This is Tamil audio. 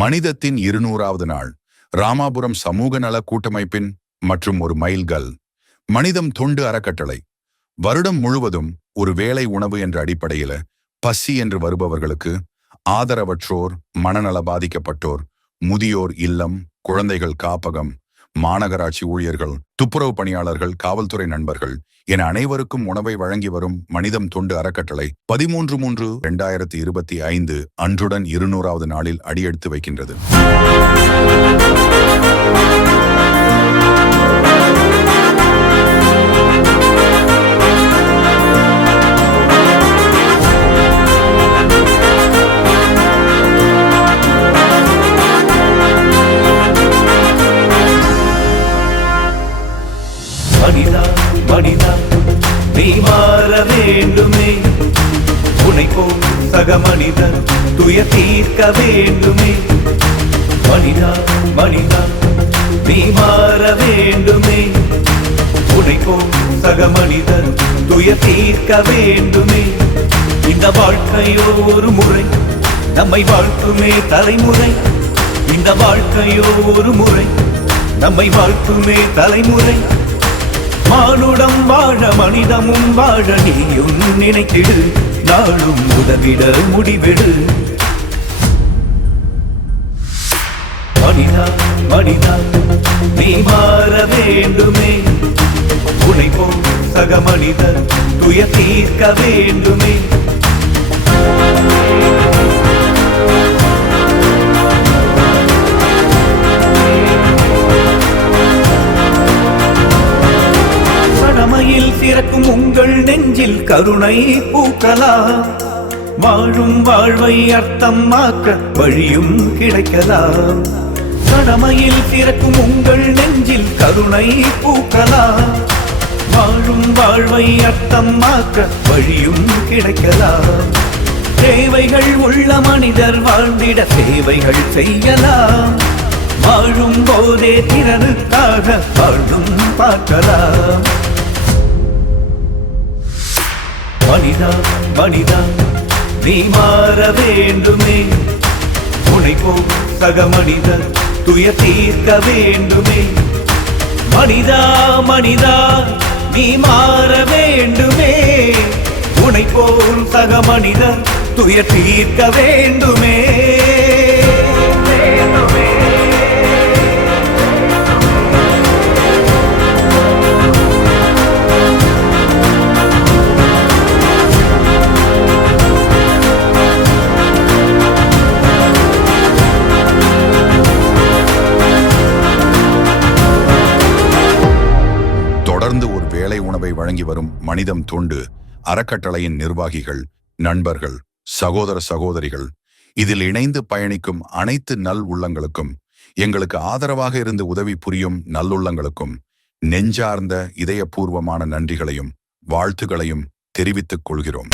மனிதத்தின் 200வது நாள். ராமாபுரம் சமூக நல கூட்டமைப்பின் மற்றும் ஒரு மைல்கல். மனிதம் தொண்டு அறக்கட்டளை. வருடம் முழுவதும் ஒரு வேளை உணவு என்ற அடிப்படையில பசி என்று வருபவர்களுக்கு, ஆதரவற்றோர், மனநல பாதிக்கப்பட்டோர், முதியோர் இல்லம், குழந்தைகள் காப்பகம், மாநகராட்சி ஊழியர்கள், துப்புரவு பணியாளர்கள், காவல்துறை நண்பர்கள் என அனைவருக்கும் உணவை வழங்கி வரும் மனிதம் தொண்டு அறக்கட்டளை 13/3/2025 அன்றுடன் 200வது நாளில் அடியெடுத்து வைக்கின்றது. மனிதா நீ மாற வேண்டுமே, உனைப்போ சக மனிதன் துயர் தீர்க்க வேண்டுமே. மனிதா நீ மாற வேண்டுமே, உனைப்போ சக மனிதன் துயர் தீர்க்க வேண்டுமே. இந்த வாழ்க்கையோ ஒரு முறை நம்மை வாழ்த்துமே தலைமுறை. இந்த வாழ்க்கையோ ஒரு முறை நம்மை வாழ்த்துமே தலைமுறை. மானுடம் வாழ மனிதமும் வாழ நீயும் நினைத்திடு, நாளும் உதவிட முடிவிடு. மனிதா நீ மாற வேண்டுமே, உனைப்போ சக மனிதர் துயர் தீர்க்க வேண்டுமே. சிறக்கும் உங்கள் நெஞ்சில் கருணை பூக்கலாம், வாழும் வாழ்வை அர்த்தமாக்க வழியும் கிடைக்கலாம். கடமையில் சிறக்கும் உங்கள் நெஞ்சில் கருணை பூக்கலாம், வாழும் வாழ்வை அர்த்தமாக்க வழியும் கிடைக்கலாம். தேவைகள் உள்ள மனிதர் வாழ்ந்திட சேவைகள் செய்யலாம், வாழும் போதே திறனுக்காக வாழ்ந்தும் பார்க்கலாம். மனிதா நீ மாற வேண்டுமே, உனைப்போ சக மனிதர் துயர் தீர்க்க வேண்டுமே. மனிதா நீ மாற வேண்டுமே, உனைப்போல் சக மனிதர் துயர் தீர்க்க வேண்டுமே. தொடர்ந்து ஒரு வேளை உணவை வழங்கி வரும் மனிதம் தொண்டு அறக்கட்டளையின் நிர்வாகிகள், நண்பர்கள், சகோதர சகோதரிகள், இதில் இணைந்து பயணிக்கும் அனைத்து நல் உள்ளங்களுக்கும், எங்களுக்கு ஆதரவாக இருந்து உதவி புரியும் நல்லுள்ளங்களுக்கும் நெஞ்சார்ந்த இதயபூர்வமான நன்றிகளையும் வாழ்த்துகளையும் தெரிவித்துக் கொள்கிறோம்.